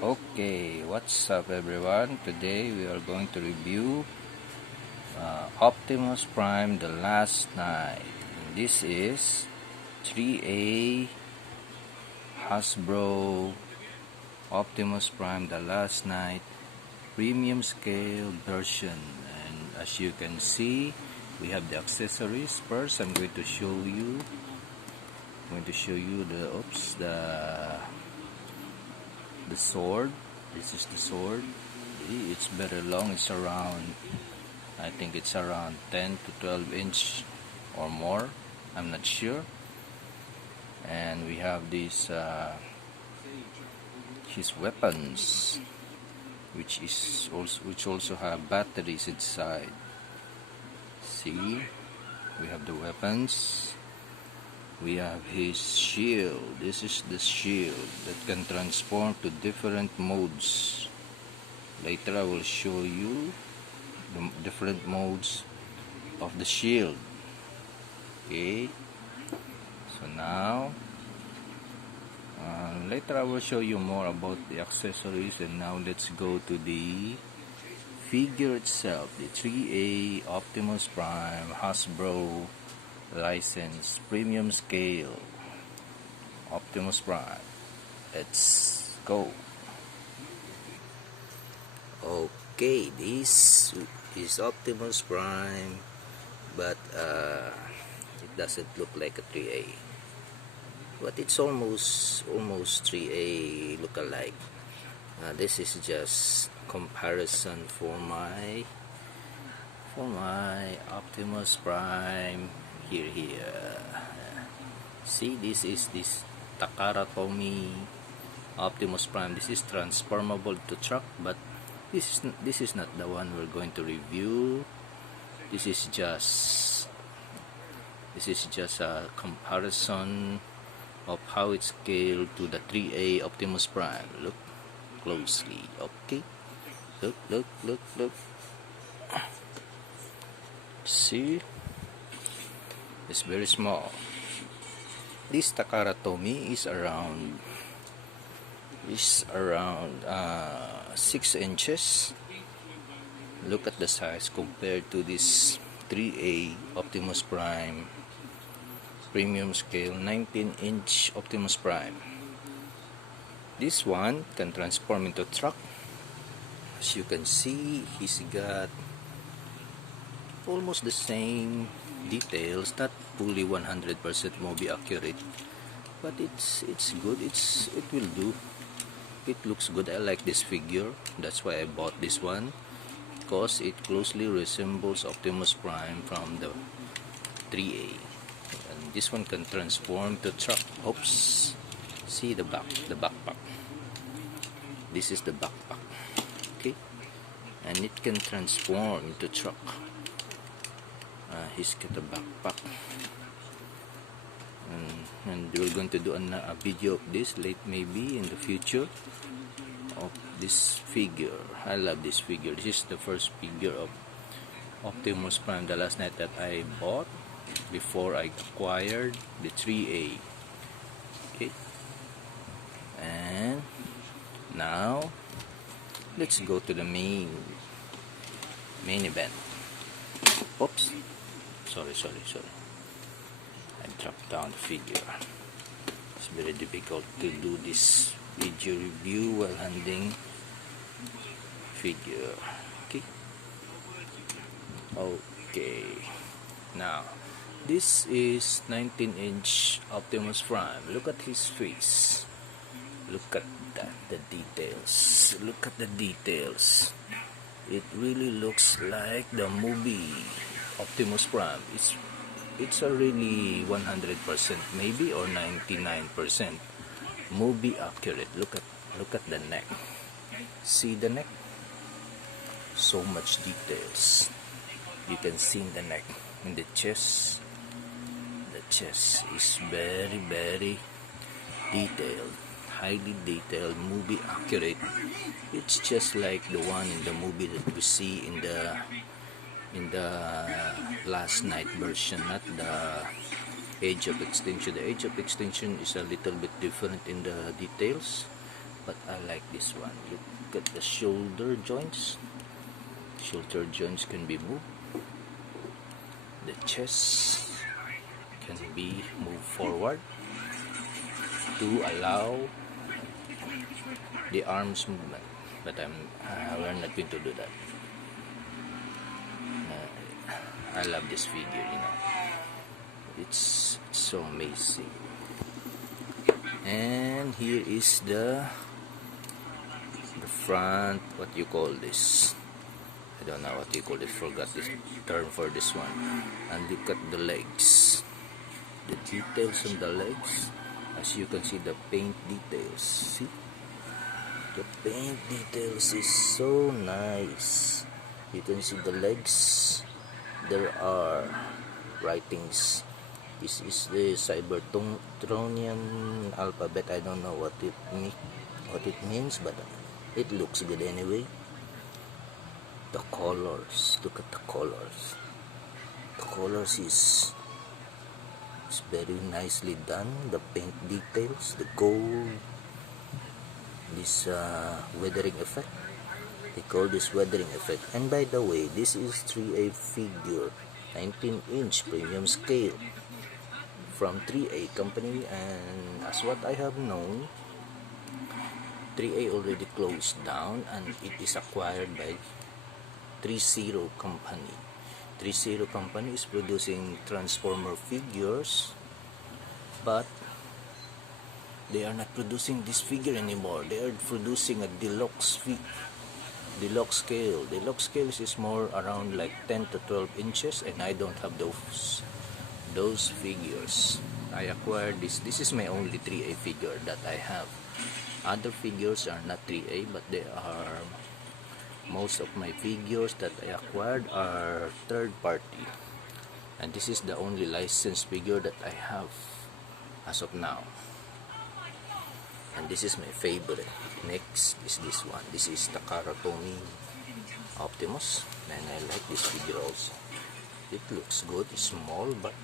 Okay, what's up everyone? Today we are going to review Optimus Prime The Last Night. And this is 3A Hasbro Optimus Prime The Last Night premium scale version. And as you can see, we have the accessories. First, I'm going to show you the sword. This is the sword. It's very long. It's around, I think it's around 10 to 12 inch or more. I'm not sure. And we have these his weapons, which also have batteries inside. See, we have the weapons. We have his shield. This is the shield that can transform to different modes. Later I will show you the different modes of the shield. Okay, so now later I will show you more about the accessories. And now let's go to the figure itself, the 3A Optimus Prime Hasbro license premium scale Optimus Prime. Let's go. Okay, this is Optimus Prime, but it doesn't look like a 3A, but it's almost 3A look-alike. This is just comparison for my Optimus Prime. Here. See, this is Takarakomi Optimus Prime. This is transformable to truck, but this is not the one we're going to review. This is just a comparison of how it's scaled to the 3A Optimus Prime. Look closely. Okay, look. See, it's very small. This Takarakomi is around 6 inches. Look at the size compared to this 3A Optimus Prime premium scale 19-inch Optimus Prime. This one can transform into truck. As you can see, he's got almost the same details, not fully 100% movie accurate, but it's good. It will do. It looks good. I like this figure. That's why I bought this one, because it closely resembles Optimus Prime from the 3A. And this one can transform to truck. Oops. See the backpack. This is the backpack. Okay, and it can transform to truck. He's got a backpack, and we're going to do a video of this maybe in the future of this figure. I love this figure. This is the first figure of Optimus Prime The Last Night that I bought before I acquired the 3A. Okay, and now let's go to the main event. Oops, sorry, I dropped down the figure. It's very difficult to do this video review while handling figure. Okay, now this is 19-inch Optimus Prime. Look at his face. Look at that, the details. Look at the details. It really looks like the movie Optimus Prime. It's a really 100% maybe, or 99% movie accurate. Look at the neck. See the neck? So much details. You can see in the neck. In the chest. The chest is very detailed. Highly detailed, movie accurate. It's just like the one in the movie that we see in the Last Night version, not the Age of Extinction. The Age of Extinction is a little bit different in the details, but I like this one. Look at the shoulder joints. Shoulder joints can be moved. The chest can be moved forward to allow the arms movement, but we're not going to do that. I love this figure, it's so amazing. And here is the front, what you call this, I don't know what you call it, forgot this term for this one. And look at the legs, the details on the legs. As you can see, the paint details, see, the paint details is so nice. You can see the legs, there are writings. This is the Cybertronian alphabet. I don't know what it means, but it looks good anyway. The colors, look at the colors. The colors is very nicely done. The paint details, the gold, this weathering effect. They call this weathering effect. And by the way, this is 3A figure, 19-inch premium scale from 3A company. And as what I have known, 3A already closed down and it is acquired by 30 company. 30 company is producing Transformer figures, but they are not producing this figure anymore. They are producing a deluxe scale. Deluxe scale is more around like 10 to 12 inches, and I don't have those figures. I acquired this. This is my only 3A figure that I have. Other figures are not 3A, but they are, most of my figures that I acquired are third party, and this is the only licensed figure that I have as of now, and this is my favorite. Next is this one. This is Takarakomi Optimus, and I like this figure also. It looks good. It's small, but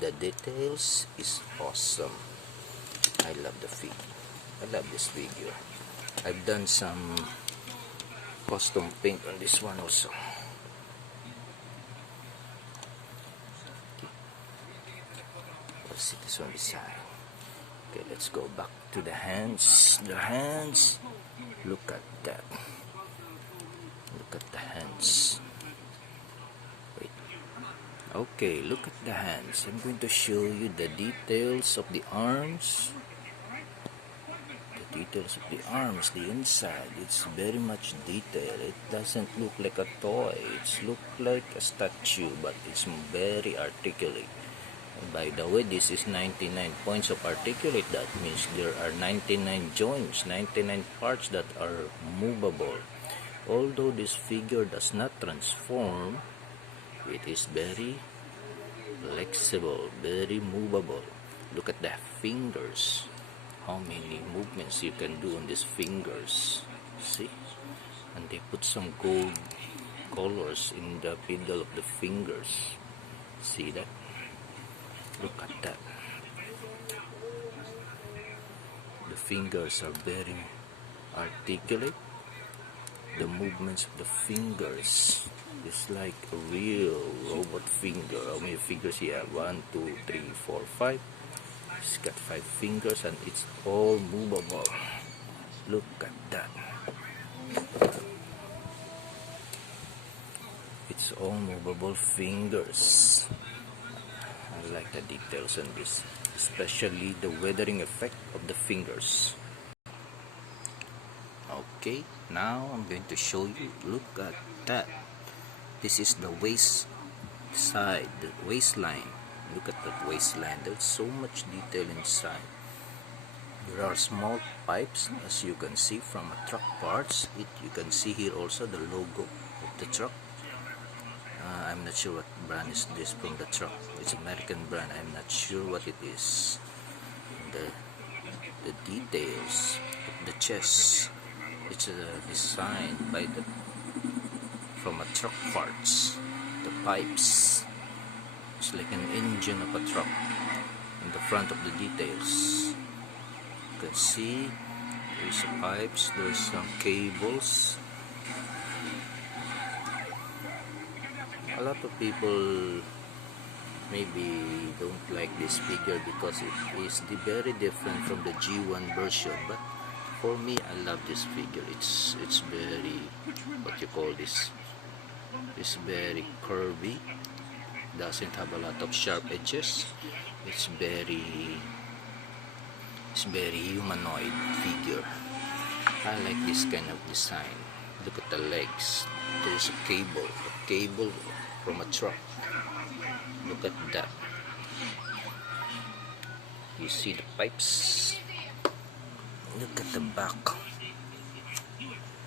the details is awesome. I love the figure. I love this figure. I've done some custom paint on this one also. Let's see this one beside. Okay, let's go back to the hands. The hands, look at that. Look at the hands. Wait. Okay, look at the hands. I'm going to show you the details of the arms. Details of the arms, the inside, it's very much detailed. It doesn't look like a toy, it's look like a statue, but it's very articulate. And by the way, this is 99 points of articulate. That means there are 99 joints, 99 parts that are movable. Although this figure does not transform, it is very flexible, very movable. Look at the fingers. How many movements you can do on these fingers, see? And they put some gold colors in the middle of the fingers, see that? Look at that. The fingers are very articulate. The movements of the fingers is like a real robot finger. How many fingers you have? 1, 2, 3, 4, 5. It's got 5 fingers and it's all movable. Look at that. It's all movable fingers. I like the details on this, especially the weathering effect of the fingers. Okay, now I'm going to show you. Look at that. This is the waist side, the waistline. Look at that waistline. There's so much detail inside. There are small pipes, as you can see from a truck parts. You can see here also the logo of the truck. I'm not sure what brand is this from the truck. It's American brand. I'm not sure what it is. The details of the chest. It's designed by from a truck parts. The pipes. It's like an engine of a truck in the front of the details. You can see There's some pipes, there's some cables. A lot of people maybe don't like this figure because it is very different from the G1 version, but for me, I love this figure. It's very, what you call this, it's very curvy, doesn't have a lot of sharp edges. It's very humanoid figure. I like this kind of design. Look at the legs. There's a cable from a truck. Look at that. You see the pipes. Look at the back.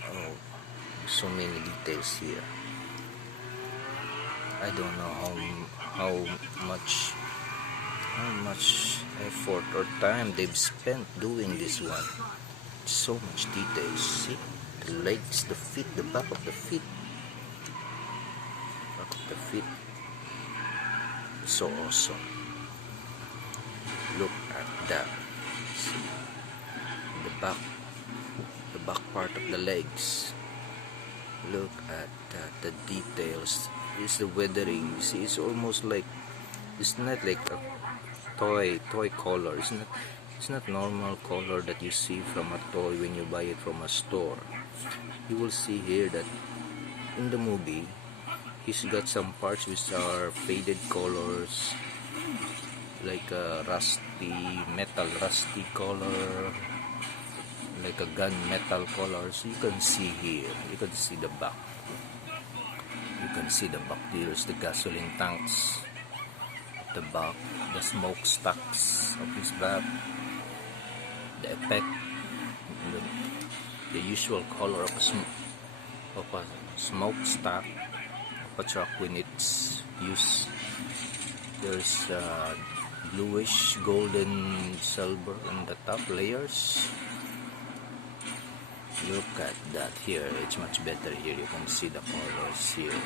Oh, so many details here. I don't know how much effort or time they've spent doing this one. So much details. See the legs, the feet, the back of the feet. Back of the feet. So awesome. Look at that. See the back part of the legs. Look at that, the details. It's the weathering. You see, it's almost like, it's not like a toy color. It's not normal color that you see from a toy when you buy it from a store. You will see here that in the movie, he's got some parts which are faded colors, like a rusty color, like a gun metal color. So you can see here, you can see the back. You can see the back. There's the gasoline tanks at the back, the smokestacks of his back, the effect, the usual color of a smokestack of a truck when it's used. There's bluish, golden, silver on the top layers. Look at that here. It's much better here. You can see the colors here.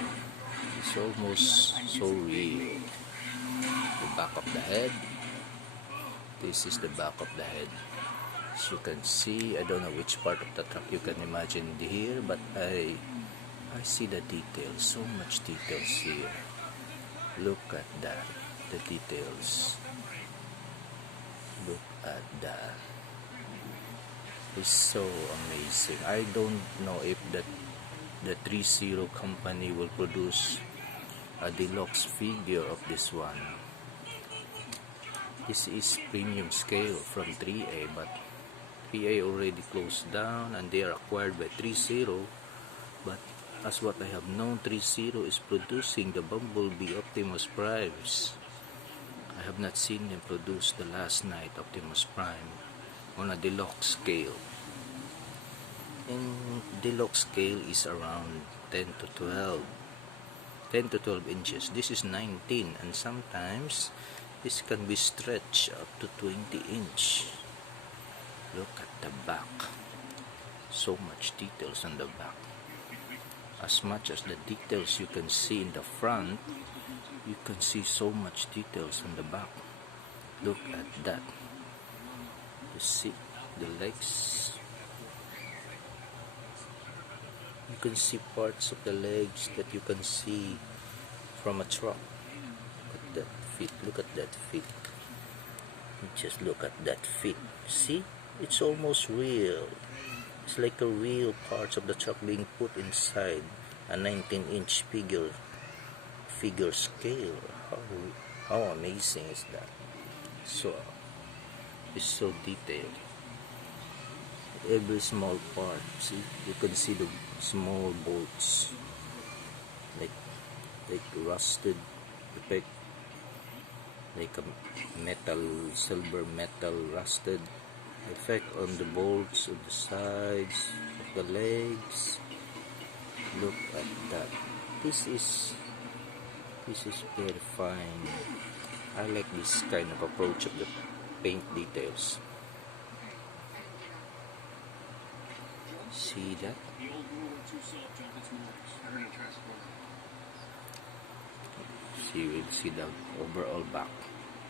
It's almost so real. The back of the head. This is the back of the head. As you can see, I don't know which part of the truck you can imagine here, but I see the details. So much details here. Look at that. The details. Look at that. It's so amazing. I don't know if the 30 company will produce a deluxe figure of this one. This is premium scale from 3A, but 3A already closed down and they are acquired by 30. But as what I have known, 30 is producing the Bumblebee Optimus Primes. I have not seen them produce the Last Night Optimus Prime on a deluxe scale. And deluxe scale is around 10 to 12 inches. This is 19, and sometimes this can be stretched up to 20 inch. Look at the back. So much details on the back. As much as the details you can see in the front, you can see so much details on the back. Look at that. You see the legs. You can see parts of the legs that you can see from a truck. Look at that feet. Look at that feet. Just look at that feet. See? It's almost real. It's like a real parts of the truck being put inside a 19-inch figure scale. How amazing is that? So it's so detailed. Every small part, see, you can see the small bolts, like rusted effect, like a silver metal rusted effect on the bolts on the sides of the legs. Look at that. This is very fine. I like this kind of approach of the paint details. See that? See, we'll see the overall back.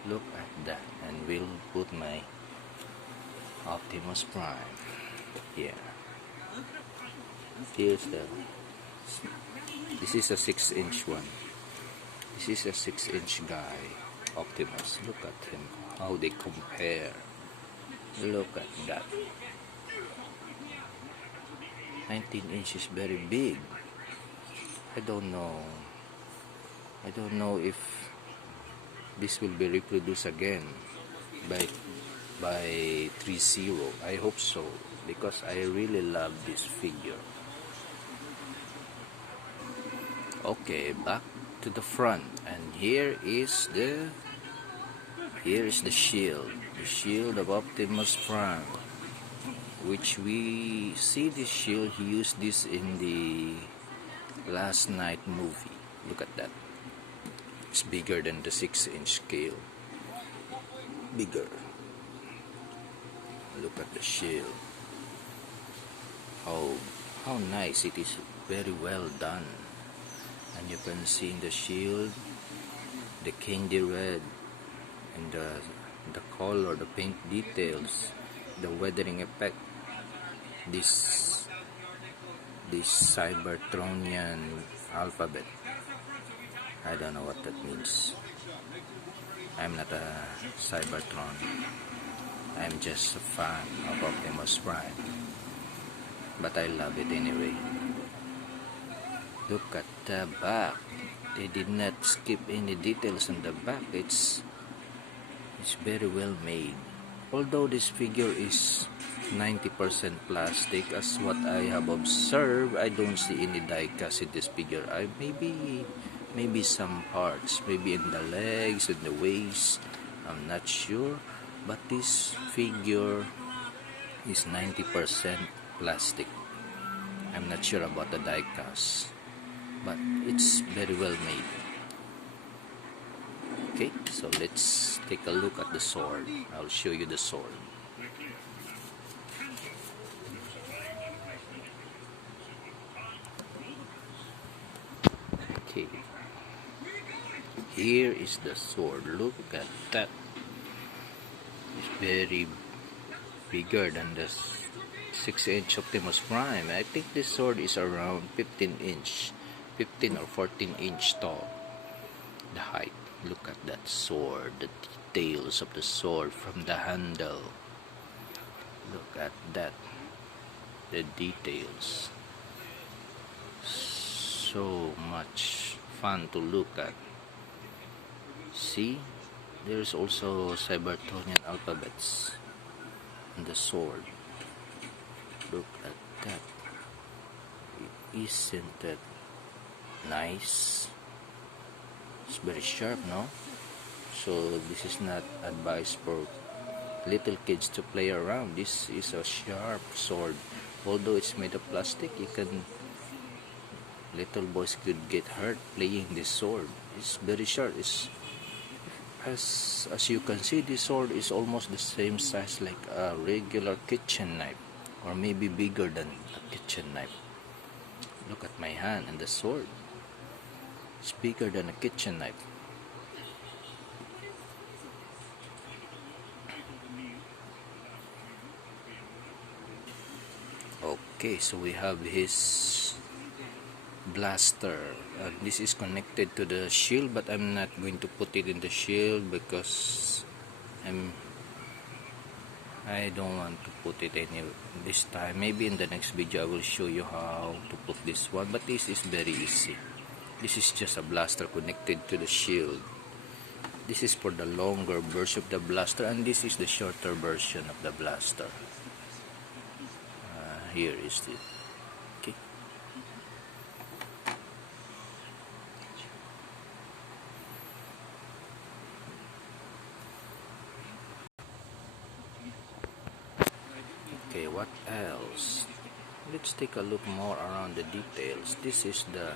Look at that, and we'll put my Optimus Prime. Yeah, here's the, this is a 6-inch one. This is a 6-inch guy, Optimus. Look at him, how they compare. Look at that. 19 inches, very big. I don't know if this will be reproduced again by 3.0. I hope so, because I really love this figure. Okay, back to the front, and here is the shield, the shield of Optimus Prime, which we see this shield. He used this in the Last Night movie. Look at that. It's bigger than the 6-inch scale. Bigger. Look at the shield. How nice it is. Very well done. And you can see in the shield the candy red and the color, the paint details, the weathering effect. This Cybertronian alphabet. I don't know what that means. I'm not a Cybertron. I'm just a fan of Optimus Prime. But I love it anyway. Look at the back. They did not skip any details on the back. It's very well made. Although this figure is 90% plastic, as what I have observed, I don't see any die cast in this figure. Maybe some parts, maybe in the legs, in the waist, I'm not sure. But this figure is 90% plastic. I'm not sure about the die cast, but it's very well made. Okay, so let's take a look at the sword. I'll show you the sword. Okay, here is the sword. Look at that. It's very bigger than the 6-inch Optimus Prime. I think this sword is around 15 or 14 inch tall. The height. Look at that sword, the details of the sword from the handle. Look at that, the details. So much fun to look at. See, there's also Cybertronian alphabets on the sword. Look at that. Isn't that nice? It's very sharp, no? So this is not advised for little kids to play around. This is a sharp sword. Although it's made of plastic, little boys could get hurt playing this sword. It's very sharp. It's as you can see, this sword is almost the same size like a regular kitchen knife, or maybe bigger than a kitchen knife. Look at my hand and the sword. It's bigger than a kitchen knife. Okay, so we have his blaster. This is connected to the shield, but I'm not going to put it in the shield because I don't want to put it any this time. Maybe in the next video I will show you how to put this one, but this is very easy. This is just a blaster connected to the shield. This is for the longer version of the blaster, and this is the shorter version of the blaster. Here is it. Okay. Okay, what else? Let's take a look more around the details. This is the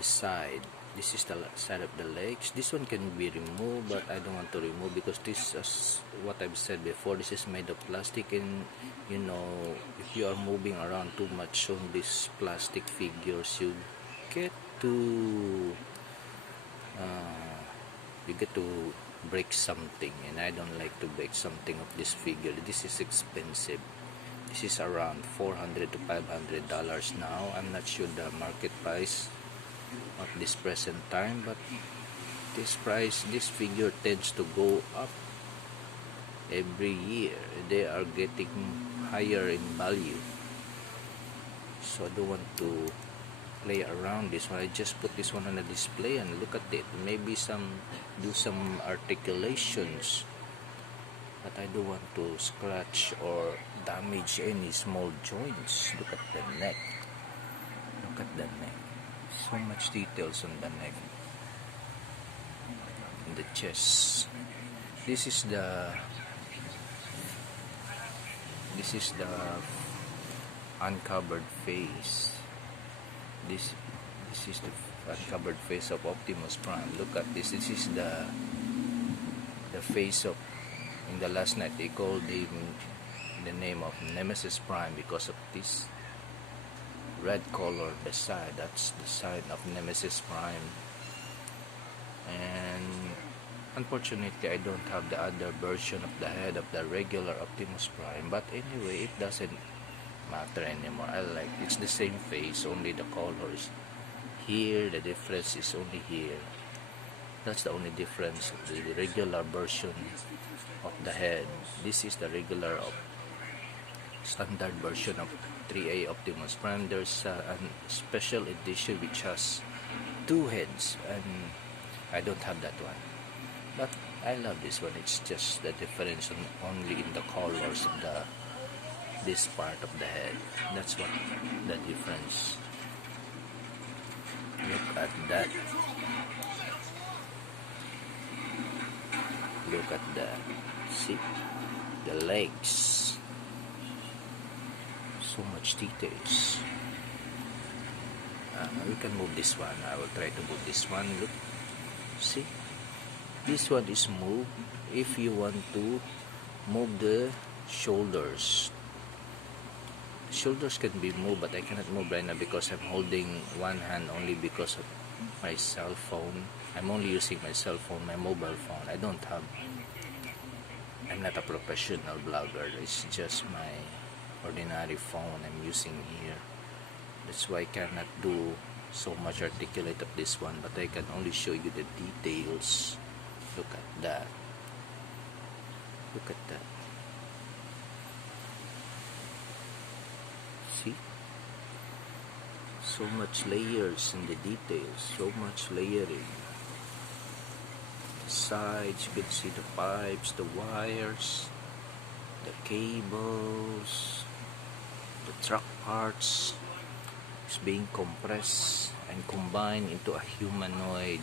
side. This is the side of the legs. This one can be removed, but I don't want to remove because this is what I've said before. This is made of plastic, and you know, if you are moving around too much on these plastic figures, you get to break something, and I don't like to break something of this figure. This is expensive. This is around $400 to $500 now. I'm not sure the market price at this present time, but this figure tends to go up every year. They are getting higher in value, so I don't want to play around this one. I just put this one on a display and look at it. Maybe do some articulations, but I don't want to scratch or damage any small joints. Look at the neck. Look at the neck. So much details on the neck. In the chest. This is the uncovered face. This is the uncovered face of Optimus Prime. Look at this. This is the face of, in the last night they called him the name of Nemesis Prime because of this red color beside. That's the sign of Nemesis Prime. And unfortunately I don't have the other version of the head of the regular Optimus Prime, but anyway, it doesn't matter anymore. I like it's the same face, only the colors here, the difference is only here. That's the only difference. The regular version of the head, this is the regular standard version of 3A Optimus Prime. There's a special edition which has two heads, and I don't have that one, but I love this one. It's just the difference only in the colors of this part of the head. That's what the difference. Look at that. Look at that. See the legs. So much details. We can move this one. I will try to move this one. Look. See, this one is moved. If you want to move the shoulders can be moved, but I cannot move right now because I'm holding one hand only because of my cell phone. I'm only using my cell phone, my mobile phone. I'm not a professional blogger. It's just my ordinary phone I'm using here. That's why I cannot do so much articulate of this one, but I can only show you the details. Look at that. Look at that. See? So much layers in the details. So much layering. The sides, you can see the pipes, the wires, the cables, the truck parts is being compressed and combined into a humanoid